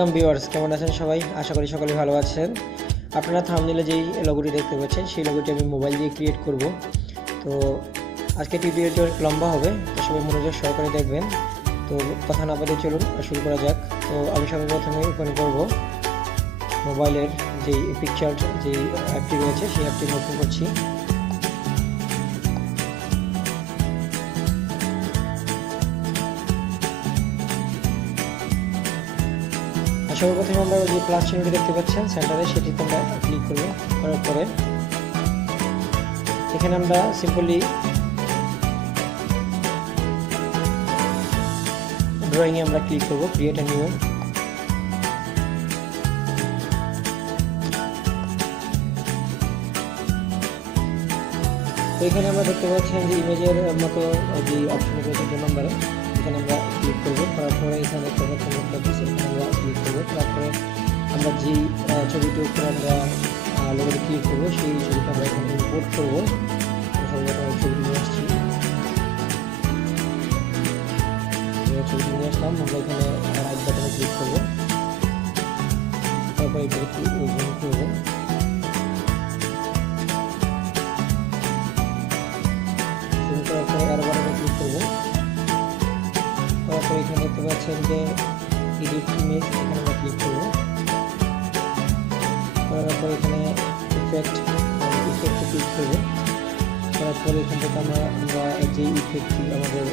Welcome viewers, কেমন আছেন সবাই? আশা করি সকলে ভালো আছেন। আপনারা থাম্বনেলে যেই লোগোটি দেখতে পাচ্ছেন সেই লোগোটি আমি মোবাইল দিয়ে ক্রিয়েট করব। তো আজকে টিউটোরিয়ালটি অনেক লম্বা হবে, তো সবাই মনোযোগ সহকারে দেখবেন। তো কথা না বলে চলুন শুরু করা যাক। তো আমি সর্বপ্রথমে ওপেন করব মোবাইলের যেই পিকচার যেই অ্যাপটি রয়েছে সেই অ্যাপটি ওপেন করছি। সর্বপ্রথমে আমরা যে প্লাস চিহ্নটি দেখতে পাচ্ছেন সেন্টারে, সেটিতে আমরা ক্লিক করব। করার পরে এখানে আমরা সিম্পলি ড্রয়িংয়ে আমরা ক্লিক করব, ক্রিয়েট এ নিউ। তো এখানে আমরা দেখতে পাচ্ছেন যে ইমেজের মতো যে অপশন রয়েছে 2 নম্বরে, এখানে আমরা ক্লিক করব। করার পরে এখানে দেখতে পাচ্ছেন এখানে আমরা ক্লিক করব। তারপরে আমরা যে ছবিটির উপরে আমরা লোগোটি ক্লিক করব সেই ছবিটা আমরা এখানে ইম্পোর্ট করব। সর্বপ্রথম ছবিটি নিয়ে আসছি, ছবিটি নিয়ে আসলাম। আমরা এখানে রাইট বাটনে ক্লিক করব, তারপরে এটি একটু জুম করব। জুম করার পরে আরো বাটনে ক্লিক করব। তারপরে এখানে দেখতে পাচ্ছেন যে এডিট ইমেজ, এখানে আমরা ক্লিক করব। তারপর এখানে ইফেক্টে ক্লিক করব। তারপরে এখান থেকে আমরা যে ইফেক্টটি আমাদের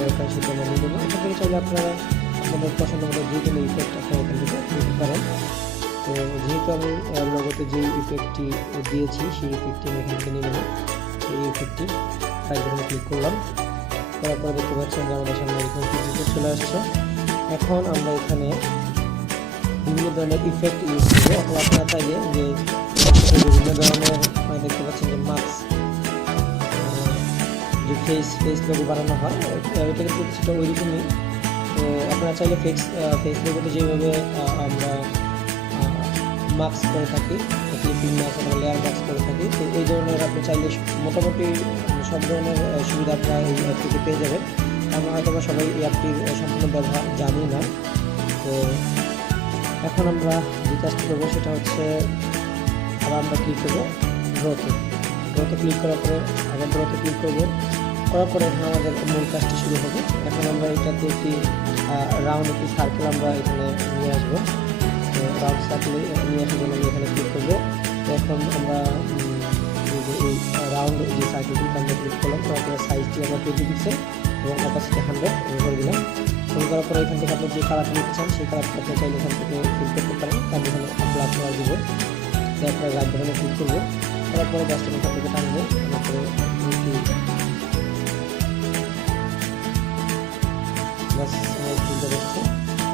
দরকার সেটা আমরা নিয়ে নেবো। এখান থেকে চাইলে আপনারা আপনাদের পছন্দ মতো যে কোনো ইফেক্ট আপনারা এখান থেকে নিতে পারেন। তো যেহেতু আমি লোগোতে যে ইফেক্টটি দিয়েছি সেই ইফেক্টটি আমি এখান থেকে নিয়ে নেব। এই ইফেক্টটি এখানে ক্লিক করলাম। তারপরে দেখতে পাচ্ছেন যে আমাদের সামনে এরকম পিকচার চলে আসছে। এখন আমরা এখানে বিভিন্ন ধরনের ইফেক্ট ইউজ করবো, অথবা আপনারা চাইলে যে বিভিন্ন ধরনের দেখতে পাচ্ছেন যে মাস্ক, যে ফেস লোগো বানানো হয়, এটা কিন্তু কিছুটা ওইরকমই। তো আপনারা চাইলে ফেস লোগোতে যেভাবে আমরা মাস্ক করে থাকি, ক্লিপিং মাস্ক, আমরা লেয়ার মাস্ক করে থাকি, তো এই ধরনের আপনি চাইলে মোটামুটি সব ধরনের সুবিধা আপনারা এই অ্যাপ থেকে পেয়ে যাবেন। আমরা হয়তো সবাই এই অ্যাপটির সম্পূর্ণ ব্যবহার জানি না। তো এখন আমরা যে কাজটি করবো সেটা হচ্ছে আবার আমরা ক্লিক করবো ড্রতে ক্লিক করার পরে আবার ড্রতে ক্লিক করবো। করার পরে এখন আমাদের মূল কাজটি শুরু হবে। এখন আমরা এটাতে একটি রাউন্ড একটি সার্কেল আমরা এখানে নিয়ে আসবো। তো রাউন্ড সার্কেল নিয়ে আসার জন্য আমি এখানে ক্লিক করবো। তো এখন আমরা এই রাউন্ড যে সার্কেলটি আমরা ক্লিক করলাম। তারপরে সাইজটি আমরা 20 পিক্সেল এবং অপাসিটি 100 করে দিলাম। ফোন করার পরে এখান থেকে আপনি যে কালারটি নিতে চান সেই কালারটি আপনি চাইলে এখান থেকে ফিল করতে পারেন। তারপরে এখানে আপলোড করা দিব। তারপরে রাইট বাটনে ক্লিক করবো। তারপরে জাস্ট এখান থেকে টানবো। তারপরে তুলতে পারছে।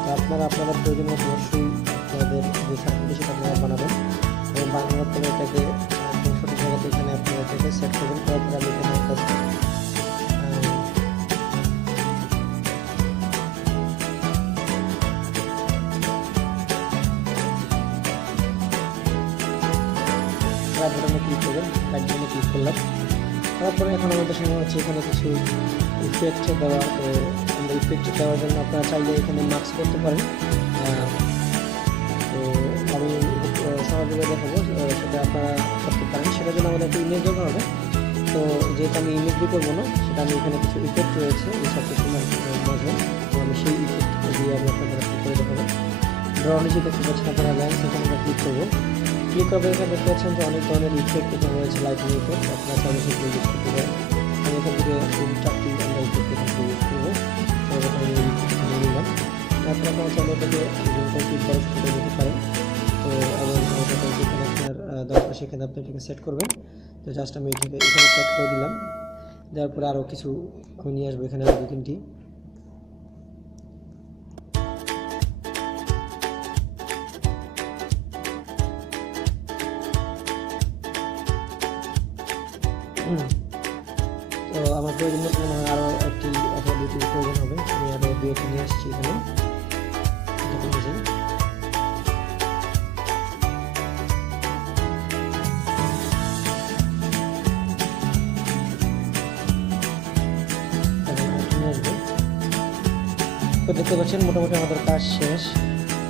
তো আপনারা আপনাদের প্রয়োজনীয় অবশ্যই আপনাদের যে সার্কেলটি সেটা আপনারা বানাবেন এবং বানানোর পরে এটাকে সঠিক জায়গাতে এখানে আপনারা এটাকে সেট করবেন। করার পরে আমি এখানে রাইট বাটনে ক্লিক করবেন। রাইট বাটনে ক্লিক করলাম। তারপরে এখন আমাদের সামনে হচ্ছে এখানে কিছু ইফেক্ট দেওয়া। তো আমরা ইফেক্ট দেওয়ার জন্য আপনারা চাইলে এখানে মাস্ক করতে পারেন। তো আমি সহজভাবে দেখাবো, সেটা আপনারা করতে পারেন। সেটার জন্য আমাদের একটা ইমেজ দরকার হবে। তো যেহেতু আমি ইমেজ দিয়ে করবো না, সেটা আমি এখানে কিছু ইফেক্ট রয়েছে এই সফটওয়্যারটির মাঝে, তো আমি সেই ইফেক্ট দিয়ে আমি আপনাদের করে দেখাবো। ড্র নিচে দেখতে পাচ্ছেন আপনারা লাইন, সেখানে আমরা ক্লিক করবো। ক্লিক করবে এখানে দেখতে পাচ্ছেন যে অনেক ধরনের ইফেক্ট এখানে রয়েছে, লাইটিং ইফেক্ট। আপনারা চাইলে সেগুলো ইউজ করতে পারেন। আমি এখান থেকে 4টি আমরা ইফেক্ট এখান থেকে ইউজ করবো। নিয়ে নিলাম। তারপরে আপনারা চাইলে এটাকে কমপ্লিট করে শুরু করে নিতে পারেন। তো এবং যেখানে আপনার দরকার সেখানে আপনি এটাকে সেট করবেন। তো জাস্ট আমি এটাকে এখানে সেট করে দিলাম। দেওয়ার পরে আরও কিছু আমি নিয়ে আসবো এখানে 2-3টি। তো আমার প্রয়োজন মনে হয় আরও একটি অথবা 2টি প্রয়োজন হবে। আমি আরও 2টি নিয়ে আসছি এখানে। তো দেখতে পাচ্ছেন মোটামুটি আমাদের কাজ শেষ।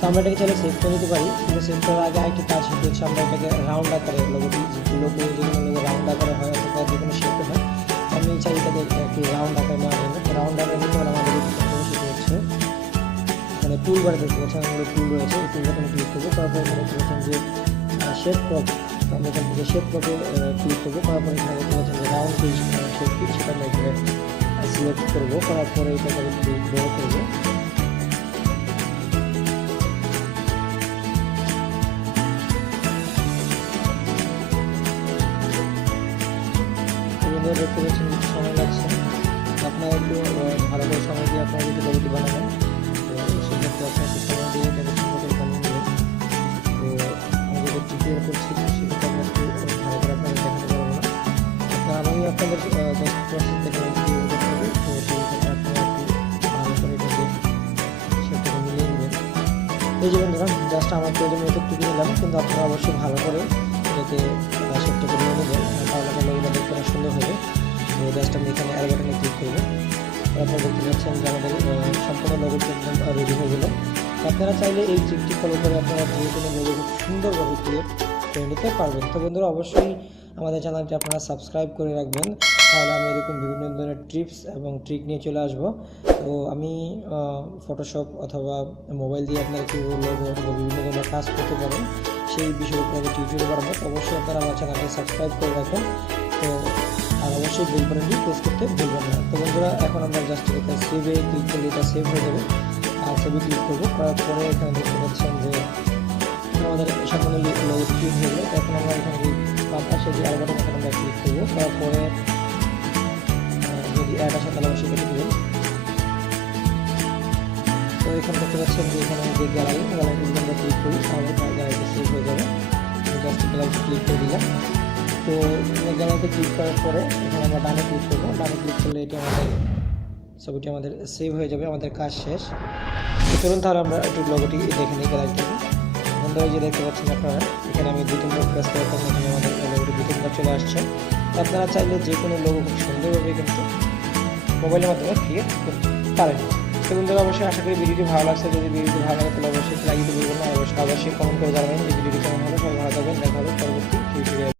তো আমরা এটাকে চাইলে সেভ করে নিতে পারি, কিন্তু সেভ করার আগে আরেকটি কাজ সেটা হচ্ছে আমরা এটাকে রাউন্ড আকারে লোগোটি লোগো যেগুলো রাউন্ড আকারে হয় অথবা যে কোনো শেপে হয়, আমি চাই এটাকে একটু রাউন্ড আকারে নেওয়ার জন্য। রাউন্ড আকারে নিতে হলে আমাদের সেটা হচ্ছে মানে টুল বারে দেখতে পাচ্ছেন আমাদের টুল রয়েছে, এই টুলটাকে ক্লিক করবো। তারপরে এখানে দেখতে পাচ্ছেন যে শেপ ক্রপ, আমরা এখান থেকে শেপ ক্রপে ক্লিক করবো। করার পরে এখানে দেখতে পাচ্ছেন যে রাউন্ড শেপটি সেটা আমরা এখানে সিলেক্ট করবো। করার পরে এটাকে একটু বড় করবো। দেখতে পাচ্ছেন একটু সময় লাগছে, আপনারা একটু ভালো করে সময় দিয়ে আপনারা যদি লোগোটি বানাবেন তো সেক্ষেত্রে আপনার একটু সময় দিয়ে এটাকে সুন্দর করে বানিয়ে নেবেন। তো আমি যেটা টিউটোরিয়াল করছি সেক্ষেত্রে আমরা একটু ভালো করে আপনাদের দেখাতে পারবো না, আমি আপনাদের জাস্ট প্রসেস থেকে করতে হবে। তো সেই ক্ষেত্রে আপনারা একটু ভালো করে এটাকে সেটাকে মিলিয়ে নেবেন। এই যে বন্ধুরা জাস্ট আমার প্রয়োজন মতো টুকু নিলাম, কিন্তু আপনারা অবশ্যই ভালো করে এটাকে সেটাকে নিয়ে নেবেন, তাহলে আপনার লোগোটা দেখতে অনেক সুন্দর হবে। তো জাস্ট আমি এখানে অ্যারো বাটনে ক্লিক করবো। তারপর দেখতে পাচ্ছেন যে আমাদের সম্পূর্ণ লোগোটি একদম রেডি হয়ে গেল। আপনারা চাইলে এই ট্রিকটি ফলো করে আপনারা যে কোনো লোগো খুব সুন্দরভাবে ক্রিয়েট করে নিতে পারবেন। তো বন্ধুরা অবশ্যই আমাদের চ্যানেলটি আপনারা সাবস্ক্রাইব করে রাখবেন, তাহলে আমি এরকম বিভিন্ন ধরনের টিপস এবং ট্রিক নিয়ে চলে আসবো। তো আমি ফটোশপ অথবা মোবাইল দিয়ে আপনারা কীভাবে লোগো অথবা বিভিন্ন ধরনের কাজ করতে পারেন সেই বিষয়ের উপরে আমি টিউটোরিয়াল বানাবো। তো অবশ্যই আপনারা আমার চ্যানেলটি সাবস্ক্রাইব করে রাখুন। তো আর অবশ্যই বেল বাটনটি প্রেস করতে ভুলবেন না। তো বন্ধুরা এখন আমরা জাস্ট এটা সেভে ক্লিক করলে এটা সেভ হয়ে যাবে। আর সেভে ক্লিক করবো, করার পরে এখানে দেখতে পাচ্ছেন যে আমাদের সম্পূর্ণ লোগোটি ক্লিক হয়ে গেলো। এখন আমরা এখানে বাম পাশে যে অ্যারো বাটন এখানে আমরা ক্লিক করবো। করার পরে যদি অ্যাড আসে তাহলে অবশ্যই কেটে দেবেন। তো এখানে দেখতে পাচ্ছেন যে এখানে যে গ্যালারিতে আমরা ক্লিক করি তাহলে গ্যালারিতে সেভ হয়ে যাবে। জাস্ট গ্যালারিতে ক্লিক করে দিলাম। তো গ্যালারিতে ক্লিক করার পরে এখানে আমরা ডানে ক্লিক করবো। ডানে ক্লিক করলে এটি আমাদের ছবিটি আমাদের সেভ হয়ে যাবে, আমাদের কাজ শেষ। তো চলুন তাহলে আমরা একটু লোগোটি দেখে নিই গ্যালারি থেকে। বন্ধুরা যে দেখতে পাচ্ছেন আপনারা এখানে আমি 2-3বার প্রেস করার পর এখানে আমাদের লোগোটি 2-3বার চলে আসছে। আপনারা চাইলে যে কোনো লোগো খুব সুন্দরভাবে কিন্তু মোবাইলের মাধ্যমে ক্রিয়েট করতে পারেন। তো বন্ধুরা অবশ্যই আশা করি ভিডিওটি ভালো লাগছে। যদি ভিডিওটি ভালো লাগে তাহলে অবশ্যই লাইক দিতে ভুলবেন না, অবশ্যই কমেন্ট করে জানাবেন যে ভিডিওটি কেমন হলো। সবাই ভালো থাকবেন, দেখা হবে পরবর্তী ভিডিও।